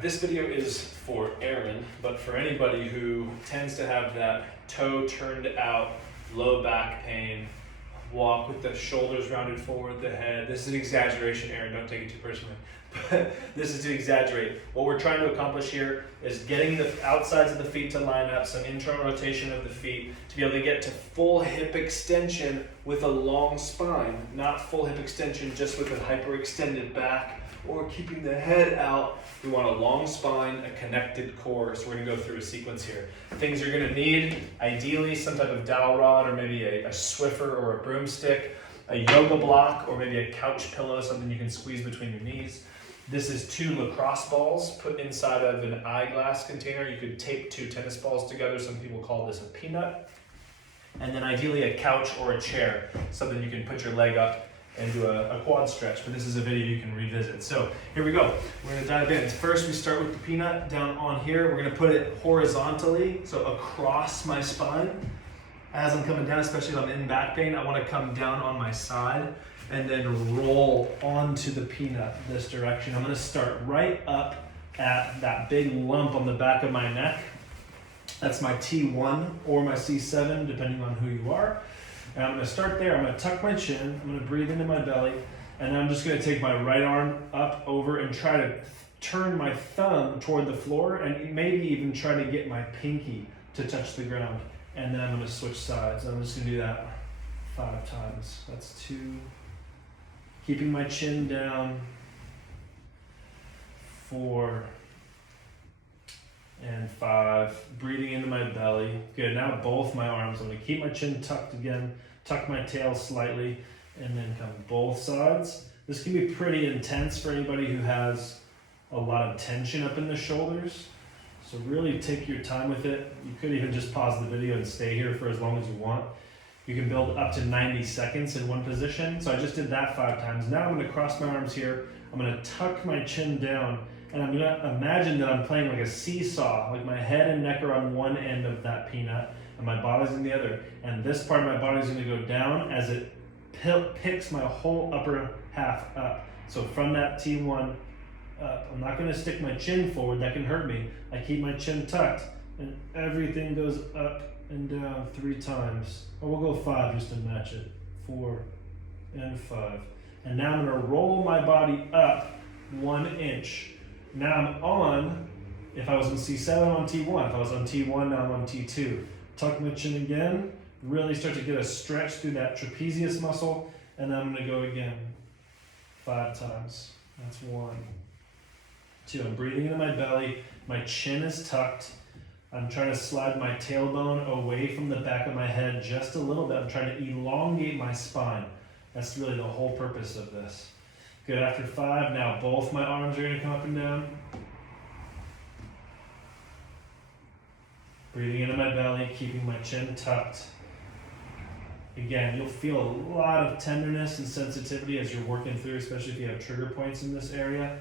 This video is for Aaron, but for anybody who tends to have that toe turned out, low back pain, walk with the shoulders rounded forward, the head. This is an exaggeration, Aaron, don't take it too personally. But this is to exaggerate. What we're trying to accomplish here is getting the outsides of the feet to line up, some internal rotation of the feet, to be able to get to full hip extension with a long spine, not full hip extension just with a hyperextended back or keeping the head out. We want a long spine, a connected core. So we're gonna go through a sequence here. Things you're gonna need, ideally some type of dowel rod or maybe a Swiffer or a broomstick, a yoga block or maybe a couch pillow, something you can squeeze between your knees. This is 2 lacrosse balls put inside of an eyeglass container. You could tape 2 tennis balls together. Some people call this a peanut. And then ideally a couch or a chair, something you can put your leg up and do a quad stretch, but this is a video you can revisit. So here we go. We're gonna dive in. First we start with the peanut down on here. We're gonna put it horizontally, so across my spine. As I'm coming down, especially if I'm in back pain, I wanna come down on my side and then roll onto the peanut this direction. I'm gonna start right up at that big lump on the back of my neck. That's my T1 or my C7, depending on who you are. And I'm gonna start there. I'm gonna tuck my chin, I'm gonna breathe into my belly, and then I'm just gonna take my right arm up over and try to turn my thumb toward the floor and maybe even try to get my pinky to touch the ground. And then I'm gonna switch sides. I'm just gonna do that 5 times. That's 2. Keeping my chin down, 4, and 5. Breathing into my belly. Good, now both my arms. I'm gonna keep my chin tucked again, tuck my tail slightly, and then come both sides. This can be pretty intense for anybody who has a lot of tension up in the shoulders. So really take your time with it. You could even just pause the video and stay here for as long as you want. You can build up to 90 seconds in one position. So I just did that 5 times. Now I'm gonna cross my arms here. I'm gonna tuck my chin down and I'm gonna imagine that I'm playing like a seesaw, like my head and neck are on one end of that peanut and my body's in the other. And this part of my body is gonna go down as it picks my whole upper half up. So from that T1 up, I'm not gonna stick my chin forward, that can hurt me. I keep my chin tucked and everything goes up and down 3 times. Or we'll go 5 just to match it. 4 and 5. And now I'm gonna roll my body up 1 inch. Now I'm on, if I was on C7, I'm on T1. If I was on T1, now I'm on T2. Tuck my chin again, really start to get a stretch through that trapezius muscle, and then I'm gonna go again 5 times. That's 1, 2. I'm breathing into my belly, my chin is tucked. I'm trying to slide my tailbone away from the back of my head just a little bit. I'm trying to elongate my spine. That's really the whole purpose of this. Good, after 5, now both my arms are gonna come up and down. Breathing into my belly, keeping my chin tucked. Again, you'll feel a lot of tenderness and sensitivity as you're working through, especially if you have trigger points in this area.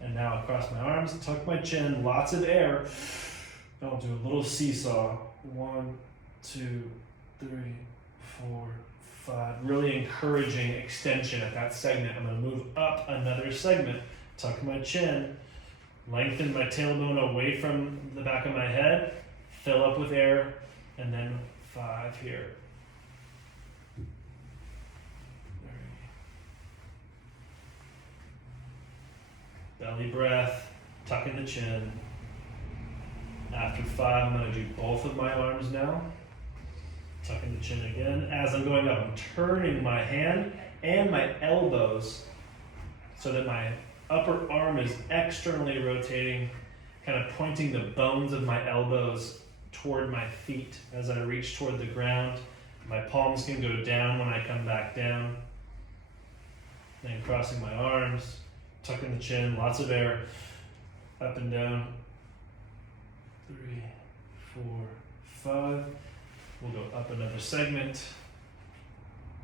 And now across my arms, tuck my chin, lots of air. I'll do a little seesaw. 1, 2, 3, 4, 5. Really encouraging extension at that segment. I'm going to move up another segment. Tuck my chin. Lengthen my tailbone away from the back of my head. Fill up with air. And then 5 here. 3. Belly breath. Tucking the chin. After 5, I'm going to do both of my arms now. Tucking the chin again. As I'm going up, I'm turning my hand and my elbows so that my upper arm is externally rotating, kind of pointing the bones of my elbows toward my feet as I reach toward the ground. My palms can go down when I come back down. Then crossing my arms, tucking the chin, lots of air, up and down. 3, 4, 5. We'll go up another segment.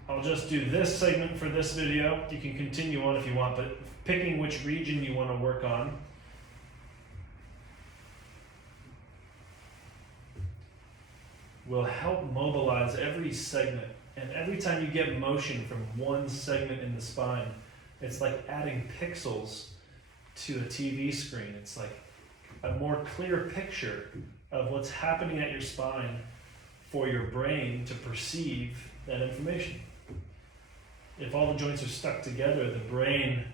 I'll just do this segment for this video. You can continue on if you want, but picking which region you want to work on. Will help mobilize every segment. And every time you get motion from one segment in the spine, it's like adding pixels to a TV screen. It's like a more clear picture of what's happening at your spine for your brain to perceive that information. If all the joints are stuck together, the brain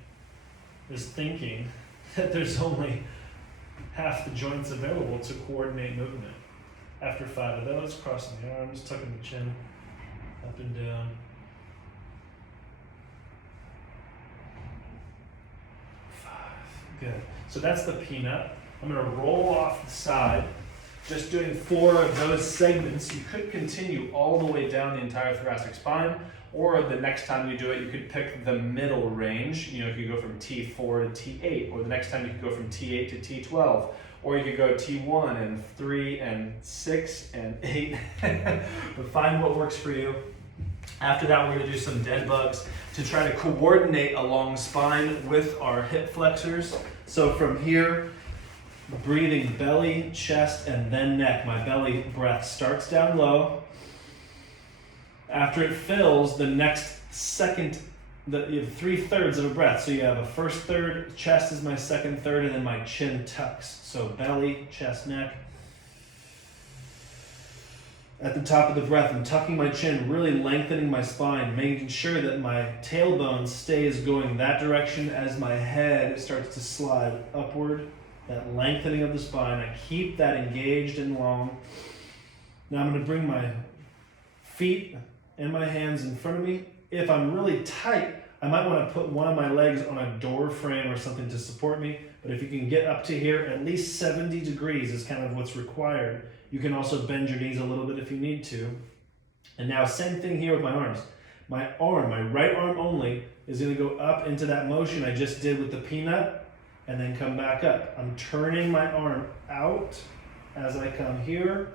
is thinking that there's only half the joints available to coordinate movement. After 5 of those, crossing the arms, tucking the chin, up and down. 5, good. So that's the peanut. I'm gonna roll off the side, just doing 4 of those segments. You could continue all the way down the entire thoracic spine, or the next time you do it, you could pick the middle range. You know, you could go from T4 to T8, or the next time you could go from T8 to T12, or you could go T1 and 3 and 6 and 8, but find what works for you. After that, we're gonna do some dead bugs to try to coordinate along spine with our hip flexors. So from here, breathing belly, chest, and then neck. My belly breath starts down low. After it fills, the next second, you have 3/3 of a breath. So you have a first third, chest is my second third, and then my chin tucks. So belly, chest, neck. At the top of the breath, I'm tucking my chin, really lengthening my spine, making sure that my tailbone stays going that direction as my head starts to slide upward. That lengthening of the spine, I keep that engaged and long. Now I'm going to bring my feet and my hands in front of me. If I'm really tight, I might want to put one of my legs on a door frame or something to support me. But if you can get up to here, at least 70 degrees is kind of what's required. You can also bend your knees a little bit if you need to. And now same thing here with my arms. My right arm only, is going to go up into that motion I just did with the peanut, and then come back up. I'm turning my arm out as I come here,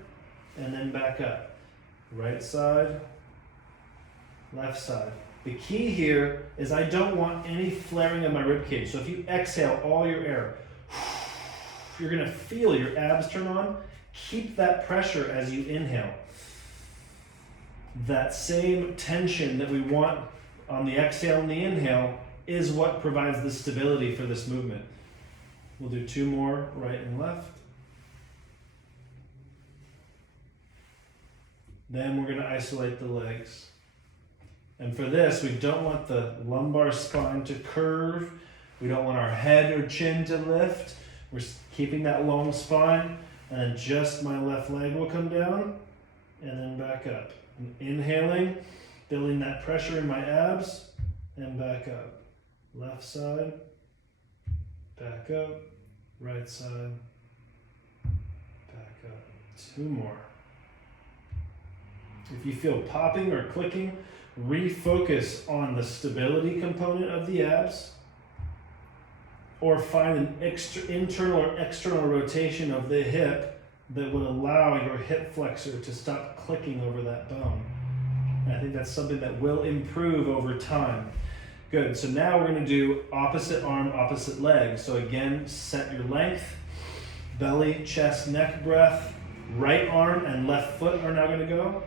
and then back up. Right side, left side. The key here is I don't want any flaring of my rib cage. So if you exhale all your air, you're gonna feel your abs turn on. Keep that pressure as you inhale. That same tension that we want on the exhale and the inhale is what provides the stability for this movement. We'll do 2 more, right and left. Then we're going to isolate the legs. And for this, we don't want the lumbar spine to curve. We don't want our head or chin to lift. We're keeping that long spine. And then just my left leg will come down and then back up. And inhaling, building that pressure in my abs, and back up. Left side, back up. Right side, back up. 2 more. If you feel popping or clicking, refocus on the stability component of the abs, or find an internal or external rotation of the hip that would allow your hip flexor to stop clicking over that bone. And I think that's something that will improve over time. Good, so now we're gonna do opposite arm, opposite leg. So again, set your length, belly, chest, neck breath, right arm and left foot are now gonna go.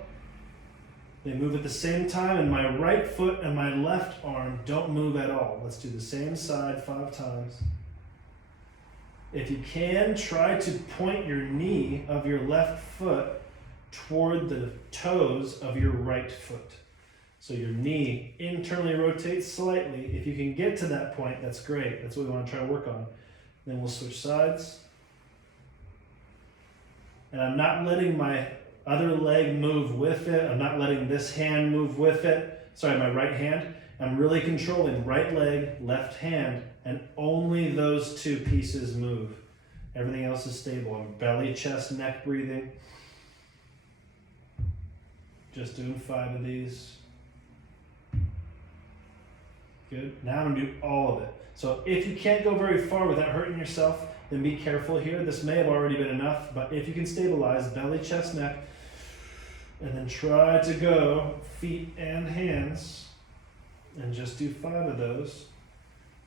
They move at the same time, and my right foot and my left arm don't move at all. Let's do the same side 5 times. If you can, try to point your knee of your left foot toward the toes of your right foot. So your knee internally rotates slightly. If you can get to that point, that's great. That's what we want to try to work on. Then we'll switch sides. And I'm not letting my other leg move with it. I'm not letting this hand move with it. Sorry, my right hand. I'm really controlling right leg, left hand, and only those 2 pieces move. Everything else is stable. I'm belly, chest, neck breathing. Just doing 5 of these. Good. Now I'm going to do all of it. So if you can't go very far without hurting yourself, then be careful here. This may have already been enough, but if you can stabilize belly, chest, neck, and then try to go feet and hands, and just do 5 of those.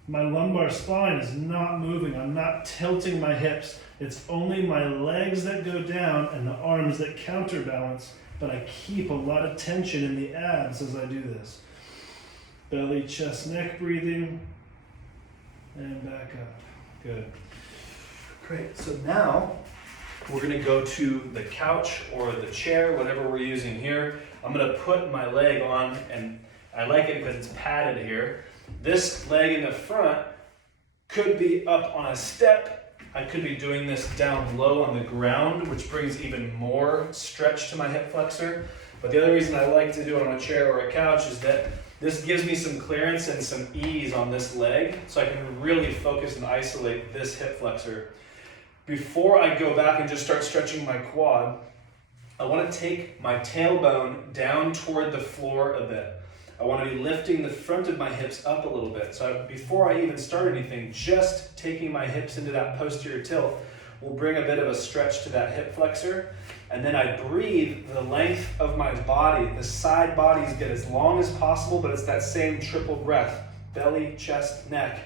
My lumbar spine is not moving. I'm not tilting my hips. It's only my legs that go down and the arms that counterbalance, but I keep a lot of tension in the abs as I do this. Belly, chest, neck breathing, and back up. Good. Great, so now we're gonna go to the couch or the chair, whatever we're using here. I'm gonna put my leg on, and I like it because it's padded here. This leg in the front could be up on a step. I could be doing this down low on the ground, which brings even more stretch to my hip flexor. But the other reason I like to do it on a chair or a couch is that this gives me some clearance and some ease on this leg, so I can really focus and isolate this hip flexor. Before I go back and just start stretching my quad, I want to take my tailbone down toward the floor a bit. I want to be lifting the front of my hips up a little bit. So before I even start anything, just taking my hips into that posterior tilt will bring a bit of a stretch to that hip flexor. And then I breathe the length of my body. The side bodies get as long as possible, but it's that same triple breath. Belly, chest, neck.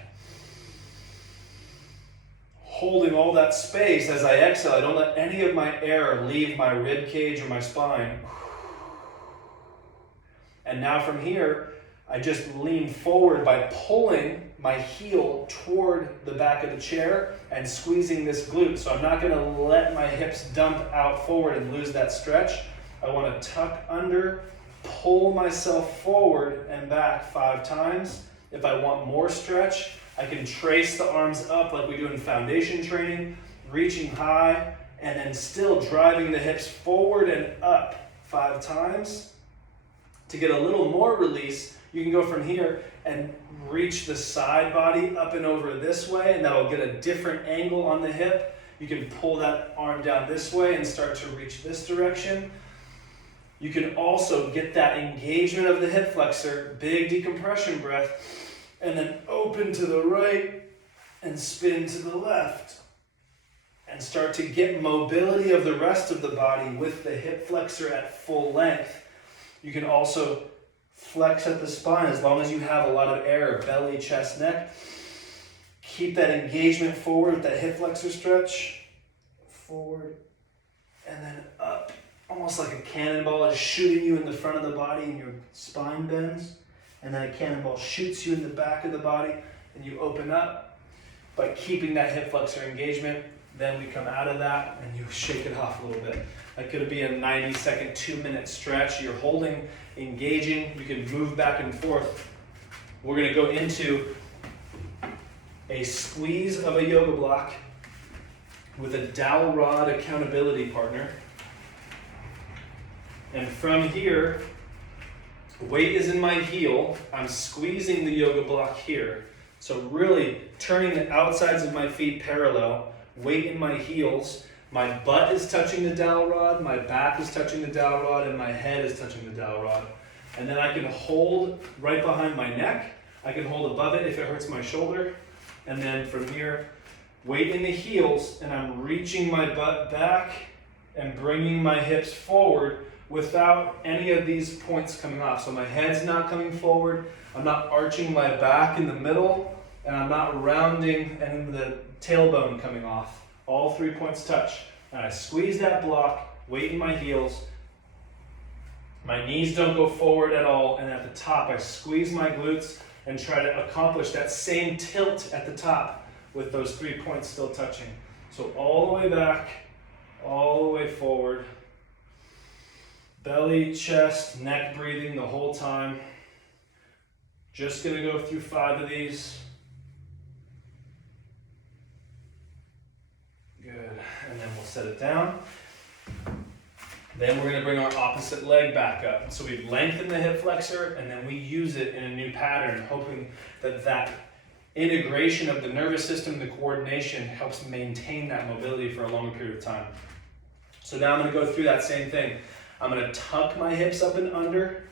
Holding all that space as I exhale. I don't let any of my air leave my rib cage or my spine. And now from here, I just lean forward by pulling my heel toward the back of the chair and squeezing this glute. So I'm not going to let my hips dump out forward and lose that stretch. I want to tuck under, pull myself forward and back 5 times. If I want more stretch, I can trace the arms up like we do in foundation training, reaching high, and then still driving the hips forward and up 5 times. To get a little more release, you can go from here and reach the side body up and over this way, and that'll get a different angle on the hip. You can pull that arm down this way and start to reach this direction. You can also get that engagement of the hip flexor, big decompression breath, and then open to the right and spin to the left. And start to get mobility of the rest of the body with the hip flexor at full length. You can also flex at the spine as long as you have a lot of air, belly, chest, neck. Keep that engagement forward with that hip flexor stretch. Forward and then up. Almost like a cannonball is shooting you in the front of the body and your spine bends. And then a cannonball shoots you in the back of the body and you open up by keeping that hip flexor engagement. Then we come out of that and you shake it off a little bit. That could be a 90-second, 2-minute stretch. You're holding, engaging. You can move back and forth. We're going to go into a squeeze of a yoga block with a dowel rod accountability partner. And from here, weight is in my heel. I'm squeezing the yoga block here. So really turning the outsides of my feet parallel, weight in my heels. My butt is touching the dowel rod, my back is touching the dowel rod, and my head is touching the dowel rod. And then I can hold right behind my neck. I can hold above it if it hurts my shoulder. And then from here, weight in the heels, and I'm reaching my butt back and bringing my hips forward without any of these points coming off. So my head's not coming forward, I'm not arching my back in the middle, and I'm not rounding and the tailbone coming off. All 3 points touch. And I squeeze that block, weight in my heels. My knees don't go forward at all. And at the top, I squeeze my glutes and try to accomplish that same tilt at the top with those 3 points still touching. So all the way back, all the way forward. Belly, chest, neck breathing the whole time. Just gonna go through 5 of these. Good, and then we'll set it down. Then we're gonna bring our opposite leg back up. So we've lengthened the hip flexor and then we use it in a new pattern, hoping that that integration of the nervous system, the coordination helps maintain that mobility for a longer period of time. So now I'm gonna go through that same thing. I'm gonna tuck my hips up and under,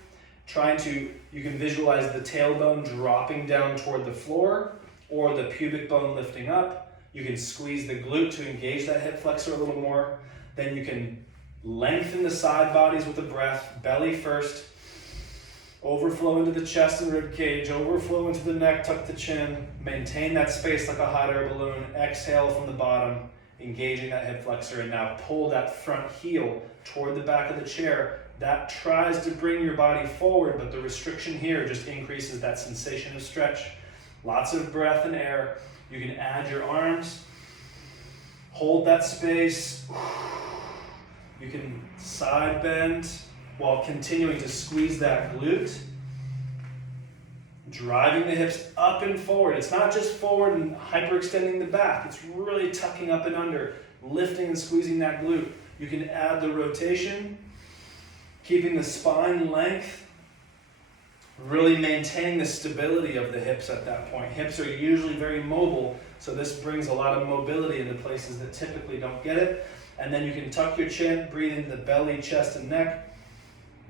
you can visualize the tailbone dropping down toward the floor or the pubic bone lifting up. You can squeeze the glute to engage that hip flexor a little more. Then you can lengthen the side bodies with the breath, belly first, overflow into the chest and rib cage, overflow into the neck, tuck the chin, maintain that space like a hot air balloon, exhale from the bottom, engaging that hip flexor, and now pull that front heel toward the back of the chair. That tries to bring your body forward, but the restriction here just increases that sensation of stretch. Lots of breath and air. You can add your arms. Hold that space. You can side bend while continuing to squeeze that glute. Driving the hips up and forward. It's not just forward and hyperextending the back. It's really tucking up and under, lifting and squeezing that glute. You can add the rotation, keeping the spine length, really maintaining the stability of the hips at that point. Hips are usually very mobile, so this brings a lot of mobility into places that typically don't get it. And then you can tuck your chin, breathe into the belly, chest, and neck.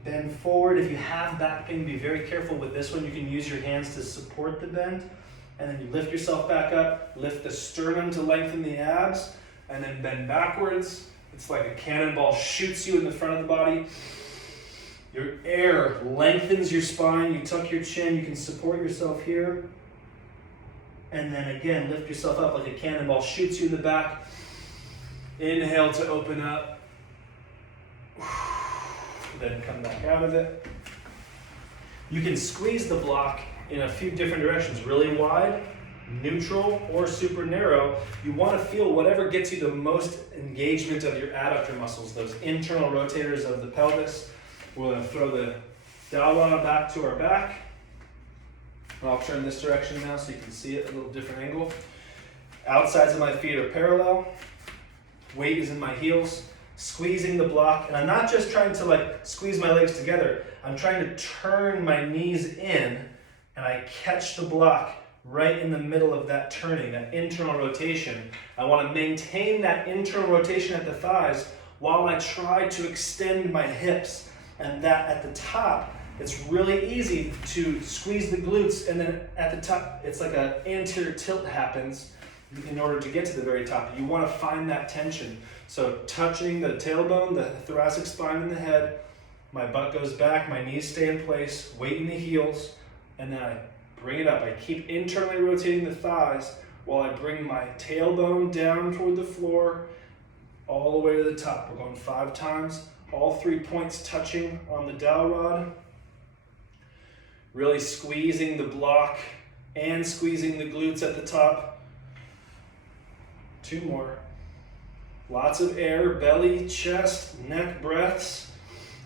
Bend forward. If you have back pain, be very careful with this one. You can use your hands to support the bend. And then you lift yourself back up, lift the sternum to lengthen the abs, and then bend backwards. It's like a cannonball shoots you in the front of the body. Your air lengthens your spine. You tuck your chin. You can support yourself here. And then again, lift yourself up like a cannonball shoots you in the back. Inhale to open up. Then come back out of it. You can squeeze the block in a few different directions, really wide, neutral, or super narrow. You want to feel whatever gets you the most engagement of your adductor muscles, those internal rotators of the pelvis. We're going to throw the dowel back to our back. I'll turn this direction now so you can see it at a little different angle. Outsides of my feet are parallel. Weight is in my heels. Squeezing the block, and I'm not just trying to like squeeze my legs together, I'm trying to turn my knees in, and I catch the block right in the middle of that turning, that internal rotation. I want to maintain that internal rotation at the thighs while I try to extend my hips, and that at the top, it's really easy to squeeze the glutes, and then at the top, it's like an anterior tilt happens in order to get to the very top. You want to find that tension. So touching the tailbone, the thoracic spine and the head, my butt goes back, my knees stay in place, weight in the heels, and then I bring it up. I keep internally rotating the thighs while I bring my tailbone down toward the floor, all the way to the top. We're going 5 times, all 3 points touching on the dowel rod. Really squeezing the block and squeezing the glutes at the top. 2 more. Lots of air, belly, chest, neck breaths.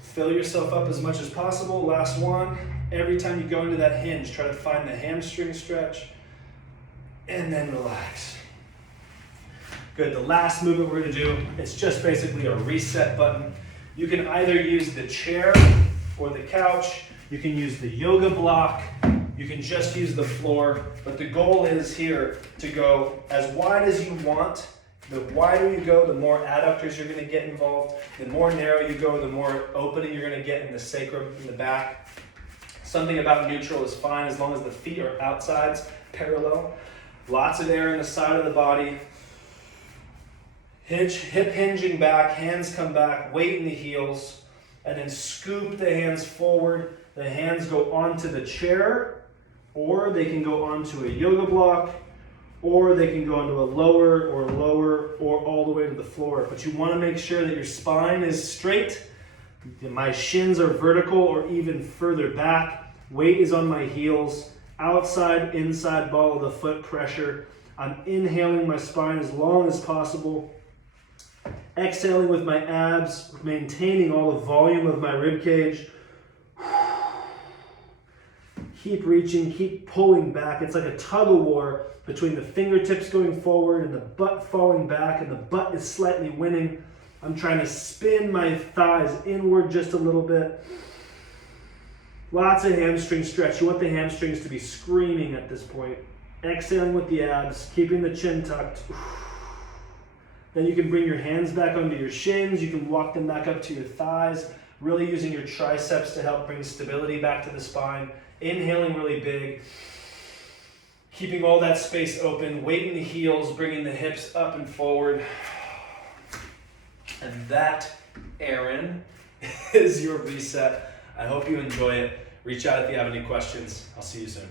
Fill yourself up as much as possible. Last one. Every time you go into that hinge, try to find the hamstring stretch and then relax. Good. The last movement we're going to do, it's just basically a reset button. You can either use the chair or the couch. You can use the yoga block. You can just use the floor, but the goal is here to go as wide as you want. The wider you go, the more adductors you're going to get involved. The more narrow you go, the more opening you're going to get in the sacrum, in the back. Something about neutral is fine as long as the feet are outsides, parallel. Lots of air in the side of the body. Hip hinging back, hands come back, weight in the heels, and then scoop the hands forward. The hands go onto the chair, or they can go onto a yoga block, or they can go onto a lower, or all the way to the floor. But you want to make sure that your spine is straight. My shins are vertical or even further back. Weight is on my heels. Outside, inside ball of the foot pressure. I'm inhaling my spine as long as possible. Exhaling with my abs, maintaining all the volume of my rib cage. Keep reaching, keep pulling back. It's like a tug of war between the fingertips going forward and the butt falling back, and the butt is slightly winning. I'm trying to spin my thighs inward just a little bit. Lots of hamstring stretch. You want the hamstrings to be screaming at this point. Exhaling with the abs, keeping the chin tucked. Then you can bring your hands back onto your shins. You can walk them back up to your thighs, really using your triceps to help bring stability back to the spine. Inhaling really big. Keeping all that space open. Weight in the heels, bringing the hips up and forward. And that, Aaron, is your reset. I hope you enjoy it. Reach out if you have any questions. I'll see you soon.